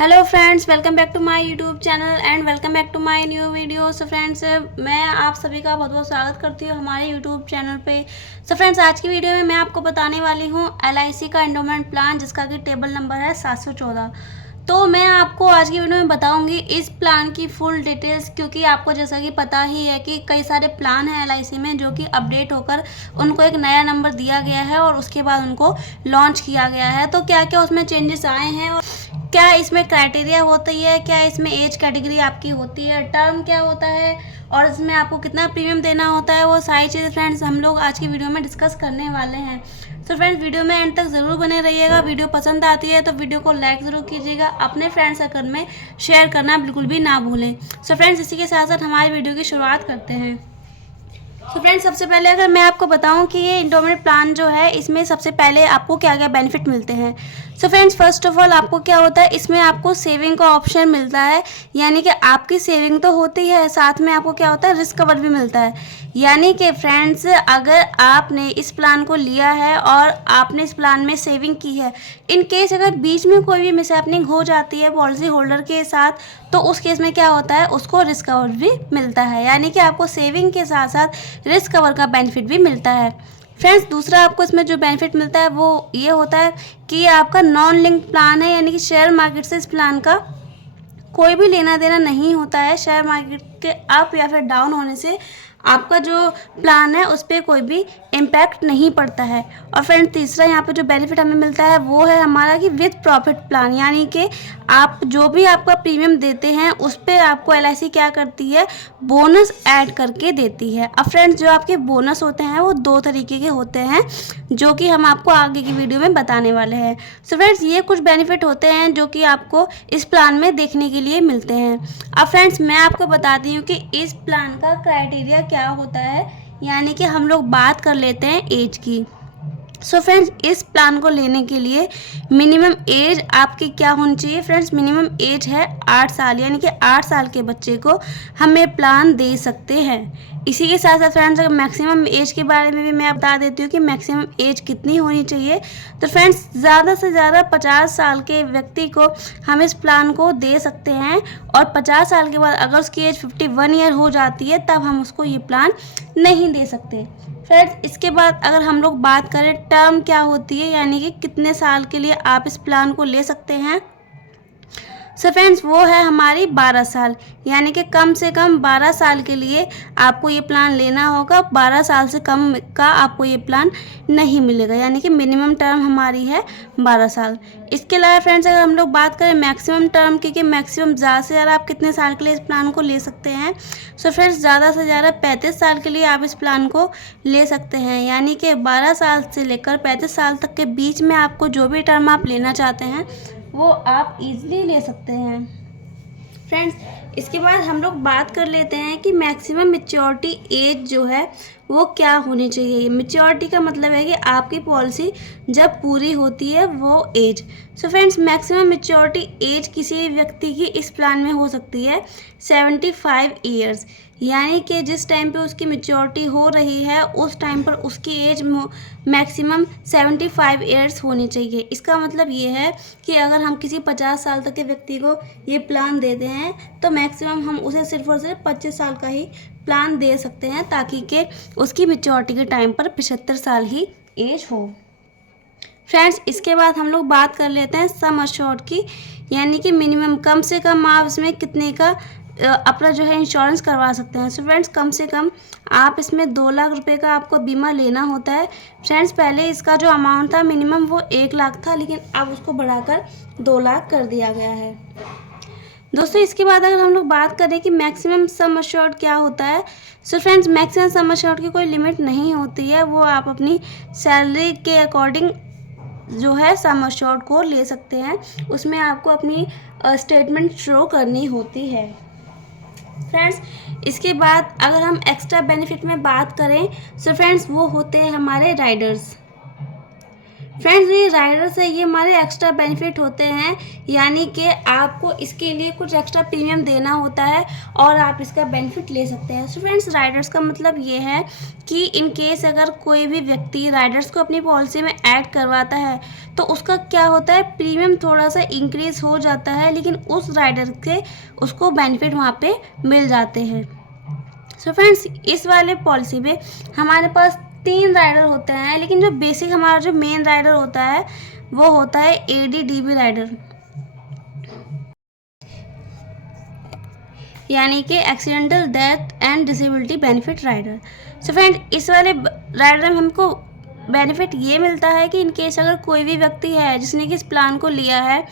Hello friends, welcome back to my YouTube channel and welcome back to my new video. So friends, मैं आप सभी का बहुत बहुत स्वागत करती हूँ हमारे यूट्यूब चैनल पे। सो फ्रेंड्स, आज की वीडियो में मैं आपको बताने वाली हूँ LIC का एंडोमेंट प्लान, जिसका कि टेबल नंबर है 714। तो मैं आपको आज की वीडियो में बताऊंगी इस प्लान की फुल डिटेल्स, क्योंकि आपको जैसा कि पता ही है कि कई सारे प्लान हैं LIC में जो कि अपडेट होकर उनको एक नया नंबर दिया गया है और उसके बाद उनको लॉन्च किया गया है। तो क्या क्या उसमें चेंजेस आए हैं और क्या इसमें क्राइटेरिया होती है, क्या इसमें एज कैटेगरी आपकी होती है, टर्म क्या होता है और इसमें आपको कितना प्रीमियम देना होता है, वो सारी चीज़ें फ्रेंड्स हम लोग आज की वीडियो में डिस्कस करने वाले हैं। तो फ्रेंड्स, वीडियो में एंड तक ज़रूर बने रहिएगा। वीडियो पसंद आती है तो वीडियो को लाइक ज़रूर कीजिएगा, अपने फ्रेंड सर्कल में शेयर करना बिल्कुल भी ना भूलें। सो फ्रेंड्स, इसी के साथ साथ हमारी वीडियो की शुरुआत करते हैं। तो फ्रेंड्स, सबसे पहले अगर मैं आपको बताऊं कि ये एंडोमेंट प्लान जो है, इसमें सबसे पहले आपको क्या क्या बेनिफिट मिलते हैं। So friends, first of all आपको क्या होता है, इसमें आपको सेविंग का ऑप्शन मिलता है। यानी कि आपकी सेविंग तो होती है, साथ में आपको क्या होता है, रिस्क कवर भी मिलता है। यानी कि फ्रेंड्स, अगर आपने इस प्लान को लिया है और आपने इस प्लान में सेविंग की है, इन केस अगर बीच में कोई भी मिसहैपनिंग हो जाती है पॉलिसी होल्डर के साथ, तो उस केस में क्या होता है, उसको रिस्क कवर भी मिलता है। यानी कि आपको सेविंग के साथ साथ रिस्क कवर का बेनिफिट भी मिलता है। फ्रेंड्स, दूसरा आपको इसमें जो बेनिफिट मिलता है वो ये होता है कि ये आपका नॉन लिंक प्लान है। यानी कि शेयर मार्केट से इस प्लान का कोई भी लेना देना नहीं होता है। शेयर मार्केट के अप या फिर डाउन होने से आपका जो प्लान है उस पर कोई भी इम्पैक्ट नहीं पड़ता है। और फ्रेंड, तीसरा यहाँ पे जो बेनिफिट हमें मिलता है वो है हमारा कि विद प्रॉफिट प्लान। यानी कि आप जो भी आपका प्रीमियम देते हैं उस पर आपको LIC क्या करती है, बोनस ऐड करके देती है। अब फ्रेंड्स, जो आपके बोनस होते हैं वो दो तरीके के होते हैं, जो कि हम आपको आगे की वीडियो में बताने वाले हैं। सो फ्रेंड्स, ये कुछ बेनिफिट होते हैं जो कि आपको इस प्लान में देखने के लिए मिलते हैं। अब फ्रेंड्स, मैं आपको बताती हूँ कि इस प्लान का क्राइटेरिया क्या होता है। यानी कि हम लोग बात कर लेते हैं एज की। सो फ्रेंड्स, इस प्लान को लेने के लिए मिनिमम एज आपकी क्या होनी चाहिए। फ्रेंड्स, मिनिमम एज है 8 साल। यानी कि 8 साल के बच्चे को हम ये प्लान दे सकते हैं। इसी के साथ साथ फ्रेंड्स, अगर मैक्सिमम एज के बारे में भी मैं बता देती हूँ कि मैक्सिमम एज कितनी होनी चाहिए। तो फ्रेंड्स, ज़्यादा से ज़्यादा 50 साल के व्यक्ति को हम इस प्लान को दे सकते हैं और 50 साल के बाद अगर उसकी एज 51 ईयर हो जाती है तब हम उसको ये प्लान नहीं दे सकते। फ्रेंड्स, इसके बाद अगर हम लोग बात करें टर्म क्या होती है, यानी कि कितने साल के लिए आप इस प्लान को ले सकते हैं। सो फ्रेंड्स, वो है हमारी 12 साल। यानी कि कम से कम 12 साल के लिए आपको ये प्लान लेना होगा। 12 साल से कम का आपको ये प्लान नहीं मिलेगा। यानी कि मिनिमम टर्म हमारी है 12 साल। इसके अलावा फ्रेंड्स, अगर हम लोग बात करें मैक्सिमम टर्म की कि मैक्सिमम ज़्यादा से ज़्यादा आप कितने साल के लिए इस प्लान को ले सकते हैं। सो फ्रेंड्स, ज़्यादा से ज़्यादा 35 साल के लिए आप इस प्लान को ले सकते हैं। यानी कि 12 साल से लेकर 35 साल तक के बीच में आपको जो भी टर्म आप लेना चाहते हैं वो आप इजीली ले सकते हैं। फ्रेंड्स, इसके बाद हम लोग बात कर लेते हैं कि मैक्सिमम मैच्योरिटी एज जो है वो क्या होनी चाहिए। मैच्योरिटी का मतलब है कि आपकी पॉलिसी जब पूरी होती है वो age. So friends, maximum maturity age किसी व्यक्ति की इस प्लान में हो सकती है 75 ईयर्स। यानी कि जिस टाइम पे उसकी मैच्योरिटी हो रही है उस टाइम पर उसकी एज मैक्सिमम 75 ईयर्स होनी चाहिए। इसका मतलब ये है कि अगर हम किसी 50 साल तक के व्यक्ति को ये प्लान देते हैं तो मैक्सिमम हम उसे सिर्फ और सिर्फ 25 साल का ही प्लान दे सकते हैं, ताकि कि उसकी मैच्योरिटी के टाइम पर 75 साल ही एज हो। फ्रेंड्स, इसके बाद हम लोग बात कर लेते हैं सम अश्योर्ड की। यानी कि मिनिमम कम से कम आप इसमें कितने का अपना जो है इंश्योरेंस करवा सकते हैं। सो फ्रेंड्स, कम से कम आप इसमें 2 लाख रुपए का आपको बीमा लेना होता है। फ्रेंड्स, पहले इसका जो अमाउंट था मिनिमम वो 1 लाख था, लेकिन अब उसको बढ़ाकर 2 लाख कर दिया गया है। दोस्तों, इसके बाद अगर हम लोग बात करें कि मैक्सिमम सम अश्योर्ड क्या होता है। सो फ्रेंड्स, मैक्सिमम सम अश्योर्ड की कोई लिमिट नहीं होती है। वो आप अपनी सैलरी के अकॉर्डिंग जो है सम अश्योर्ड को ले सकते हैं। उसमें आपको अपनी स्टेटमेंट शो करनी होती है। फ्रेंड्स, इसके बाद अगर हम एक्स्ट्रा बेनिफिट में बात करें, सो फ्रेंड्स वो होते हैं हमारे राइडर्स। फ्रेंड्स ये राइडर से ये हमारे एक्स्ट्रा बेनिफिट होते हैं, यानी कि आपको इसके लिए कुछ एक्स्ट्रा प्रीमियम देना होता है और आप इसका बेनिफिट ले सकते हैं। सो फ्रेंड्स राइडर्स का मतलब ये है कि इन केस अगर कोई भी व्यक्ति राइडर्स को अपनी पॉलिसी में ऐड करवाता है तो उसका क्या होता है, प्रीमियम थोड़ा सा इंक्रीज हो जाता है, लेकिन उस राइडर के उसको बेनिफिट वहाँ पे मिल जाते हैं। सो फ्रेंड्स इस वाले पॉलिसी में हमारे पास 3 राइडर होते हैं, लेकिन जो बेसिक हमारा जो मेन राइडर होता है वो होता है ADDB राइडर, यानी कि accidental death and disability benefit rider. So friend इस वाले राइडर में हमको बेनिफिट ये मिलता है कि इन केस अगर कोई भी व्यक्ति है जिसने कि इस प्लान को लिया है,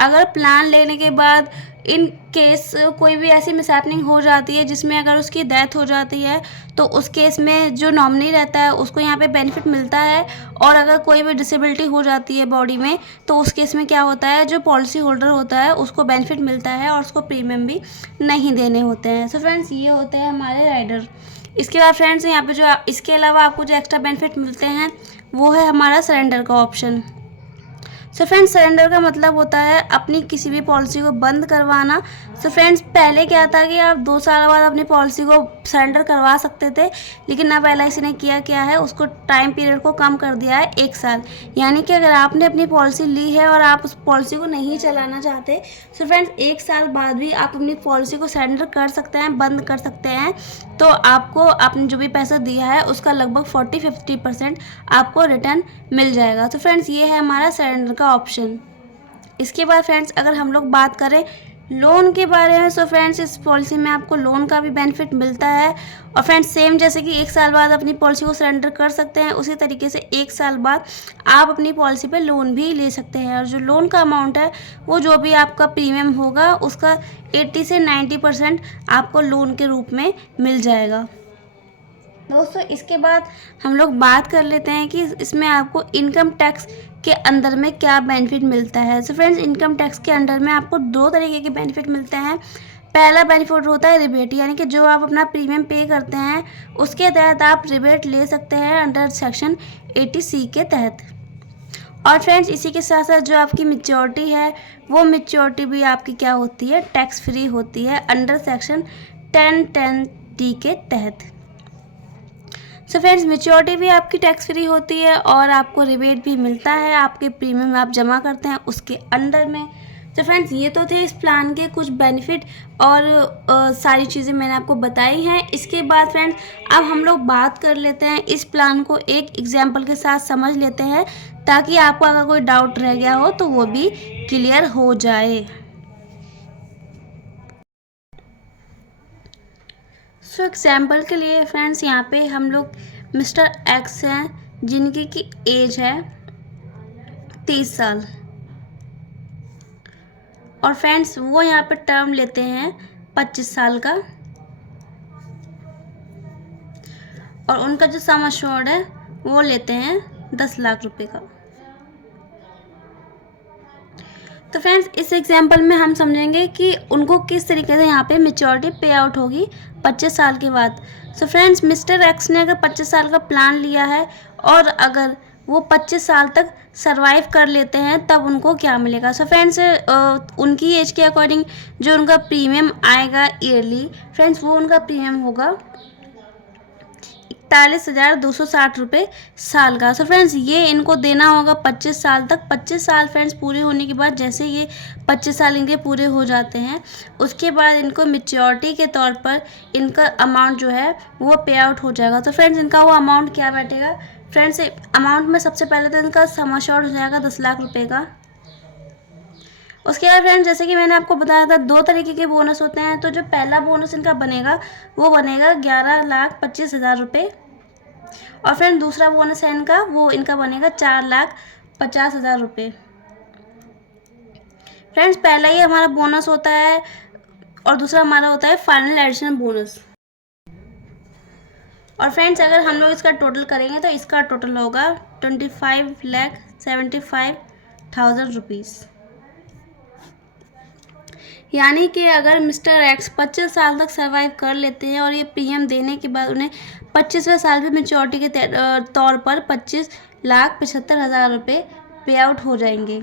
अगर प्लान लेने के बाद इन केस कोई भी ऐसी मिसहैपनिंग हो जाती है जिसमें अगर उसकी डेथ हो जाती है तो उस केस में जो नॉमिनी रहता है उसको यहाँ पे बेनिफिट मिलता है, और अगर कोई भी डिसेबिलिटी हो जाती है बॉडी में तो उस केस में क्या होता है, जो पॉलिसी होल्डर होता है उसको बेनिफिट मिलता है और उसको प्रीमियम भी नहीं देने होते हैं। सो फ्रेंड्स ये होते हैं हमारे राइडर। इसके बाद फ्रेंड्स यहाँ पे जो इसके अलावा आपको जो एक्स्ट्रा बेनिफिट मिलते हैं वो है हमारा सरेंडर का ऑप्शन। सो फ्रेंड्स सरेंडर का मतलब होता है अपनी किसी भी पॉलिसी को बंद करवाना। सो फ्रेंड्स पहले क्या था कि आप 2 साल बाद अपनी पॉलिसी को सरेंडर करवा सकते थे, लेकिन अब LIC ने क्या है उसको टाइम पीरियड को कम कर दिया है 1 साल। यानी कि अगर आपने अपनी पॉलिसी ली है और आप उस पॉलिसी को नहीं चलाना चाहते, सो फ्रेंड्स 1 साल बाद भी आप अपनी पॉलिसी को सरेंडर कर सकते हैं, बंद कर सकते हैं, तो आपको आपने जो भी पैसा दिया है उसका लगभग 40-50% आपको रिटर्न मिल जाएगा। तो फ्रेंड्स ये है हमारा सरेंडर का ऑप्शन। इसके बाद फ्रेंड्स अगर हम लोग बात करें लोन के बारे में, सो फ्रेंड्स इस पॉलिसी में आपको लोन का भी बेनिफिट मिलता है, और फ्रेंड्स सेम जैसे कि 1 साल बाद अपनी पॉलिसी को सरेंडर कर सकते हैं, उसी तरीके से 1 साल बाद आप अपनी पॉलिसी पे लोन भी ले सकते हैं, और जो लोन का अमाउंट है वो जो भी आपका प्रीमियम होगा उसका 80 से 90% आपको लोन के रूप में मिल जाएगा। दोस्तों इसके बाद हम लोग बात कर लेते हैं कि इसमें आपको इनकम टैक्स के अंदर में क्या बेनिफिट मिलता है। सो फ्रेंड्स इनकम टैक्स के अंडर में आपको 2 तरीके के बेनिफिट मिलते हैं। पहला बेनिफिट होता है रिबेट, यानी कि जो आप अपना प्रीमियम पे करते हैं उसके तहत आप रिबेट ले सकते हैं अंडर सेक्शन 80C के तहत। और फ्रेंड्स इसी के साथ साथ जो आपकी मैच्योरिटी है वो मैच्योरिटी भी आपकी क्या होती है, टैक्स फ्री होती है अंडर सेक्शन 1010D के तहत। सो फ्रेंड्स मैच्योरिटी भी आपकी टैक्स फ्री होती है और आपको रिबेट भी मिलता है, आपके प्रीमियम आप जमा करते हैं उसके अंडर में। तो फ्रेंड्स ये तो थे इस प्लान के कुछ बेनिफिट और सारी चीज़ें मैंने आपको बताई हैं। इसके बाद फ्रेंड्स अब हम लोग बात कर लेते हैं इस प्लान को एक एग्जांपल के साथ समझ लेते हैं, ताकि आपको अगर कोई डाउट रह गया हो तो वो भी क्लियर हो जाए। सो एग्जाम्पल के लिए फ्रेंड्स यहाँ पे हम लोग मिस्टर X हैं जिनकी की एज है 30 साल, और फ्रेंड्स वो यहाँ पे टर्म लेते हैं 25 साल का, और उनका जो सम एश्योर्ड है वो लेते हैं 10 लाख रुपए का। तो फ्रेंड्स इस एग्जाम्पल में हम समझेंगे कि उनको किस तरीके से यहाँ पे मैच्योरिटी पे आउट होगी 25 साल के बाद। सो फ्रेंड्स मिस्टर X ने अगर 25 साल का प्लान लिया है और अगर वो 25 साल तक सरवाइव कर लेते हैं तब उनको क्या मिलेगा। सो फ्रेंड्स उनकी एज के अकॉर्डिंग जो उनका प्रीमियम आएगा ईयरली, फ्रेंड्स वो उनका प्रीमियम होगा 41,260 रुपये साल का। सो फ्रेंड्स ये इनको देना होगा 25 साल तक। 25 साल फ्रेंड्स पूरे होने के बाद जैसे ये 25 साल इनके पूरे हो जाते हैं उसके बाद इनको मैच्योरिटी के तौर पर इनका अमाउंट जो है वो पे आउट हो जाएगा। तो फ्रेंड्स इनका वो अमाउंट क्या बैठेगा, फ्रेंड्स अमाउंट में सबसे पहले तो इनका सम एश्योर्ड हो जाएगा 10 लाख रुपये का। उसके बाद फ्रेंड्स जैसे कि मैंने आपको बताया था 2 तरीके के बोनस होते हैं, तो जो पहला बोनस इनका बनेगा वो बनेगा 11,25,000 रुपये, और फ्रेंड दूसरा बोनस है इनका वो इनका बनेगा 4,50,000 रुपये। फ्रेंड्स पहला ही हमारा बोनस होता है और दूसरा हमारा होता है फाइनल एडिशनल बोनस। और फ्रेंड्स अगर हम लोग इसका टोटल करेंगे तो इसका टोटल होगा 25,75,000 रुपीज़। यानी कि अगर मिस्टर X 25 साल तक सर्वाइव कर लेते हैं और ये प्रीमियम देने के बाद उन्हें 25वें साल पे मैच्योरिटी के तौर पर 25 1,75,000 रुपये पे आउट हो जाएंगे।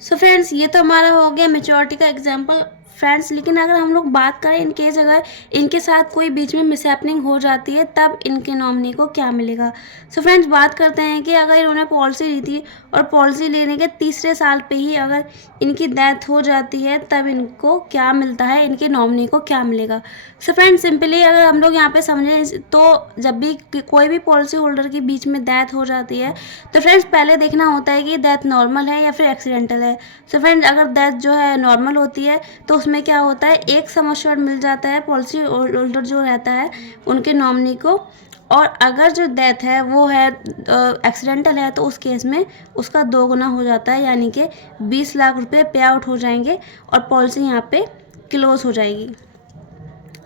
सो फ्रेंड्स, ये तो हमारा हो गया मेच्योरिटी का एग्जाम्पल फ्रेंड्स। लेकिन अगर हम लोग बात करें इन केस अगर इनके साथ कोई बीच में मिसहैपनिंग हो जाती है तब इनके नॉमिनी को क्या मिलेगा। सो फ्रेंड्स, बात करते हैं कि अगर इन्होंने पॉलिसी ली थी और पॉलिसी लेने के तीसरे साल पे ही अगर इनकी डेथ हो जाती है तब इनको क्या मिलता है, इनके नॉमिनी को क्या मिलेगा। सो फ्रेंड्स, सिंपली अगर हम लोग यहाँ पे समझें तो जब भी कोई भी पॉलिसी होल्डर के बीच में डेथ हो जाती है तो फ्रेंड्स पहले देखना होता है कि डेथ नॉर्मल है या फिर एक्सीडेंटल है। सो फ्रेंड्स, अगर डेथ जो है नॉर्मल होती है तो उसमें क्या होता है, एक सम एश्योर्ड मिल जाता है पॉलिसी होल्डर जो रहता है उनके नॉमिनी को। और अगर जो डेथ है वो है एक्सीडेंटल है तो उस केस में उसका 2 गुना हो जाता है, यानी कि 20 लाख रुपए पे आउट हो जाएंगे और पॉलिसी यहाँ पे क्लोज हो जाएगी।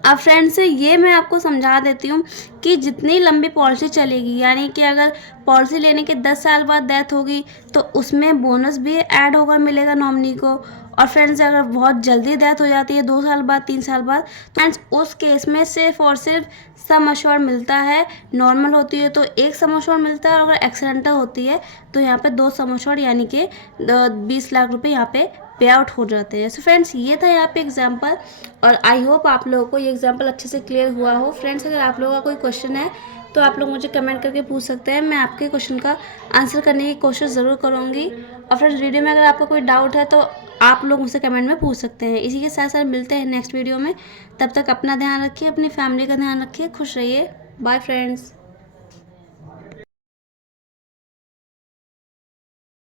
अब फ्रेंड्स, ये मैं आपको समझा देती हूँ कि जितनी लंबी पॉलिसी चलेगी, यानी कि अगर पॉलिसी लेने के 10 साल बाद डेथ होगी तो उसमें बोनस भी ऐड होकर मिलेगा नॉमिनी को। और फ्रेंड्स, अगर बहुत जल्दी डेथ हो जाती है 2 साल बाद 3 साल बाद, फ्रेंड्स उस केस में सिर्फ और सिर्फ सम एश्योर्ड मिलता है। नॉर्मल होती है तो एक सम एश्योर्ड मिलता है और अगर एक्सीडेंटल होती है तो यहाँ पे 2 सम एश्योर्ड यानी कि 20 लाख रुपए यहाँ पे आउट हो जाते हैं। सो फ्रेंड्स, ये था यहाँ पे एग्जांपल और आई होप आप लोगों को ये एग्जांपल अच्छे से क्लियर हुआ हो। फ्रेंड्स, अगर आप लोगों का कोई क्वेश्चन है तो आप लोग मुझे कमेंट करके पूछ सकते हैं, मैं आपके क्वेश्चन का आंसर करने की कोशिश ज़रूर करूँगी। और फ्रेंड्स, वीडियो में अगर आपको कोई डाउट है तो आप लोग मुझसे कमेंट में पूछ सकते हैं। इसी के साथ साथ मिलते हैं नेक्स्ट वीडियो में। तब तक अपना ध्यान रखिए, अपनी फैमिली का ध्यान रखिए, खुश रहिए। Bye friends.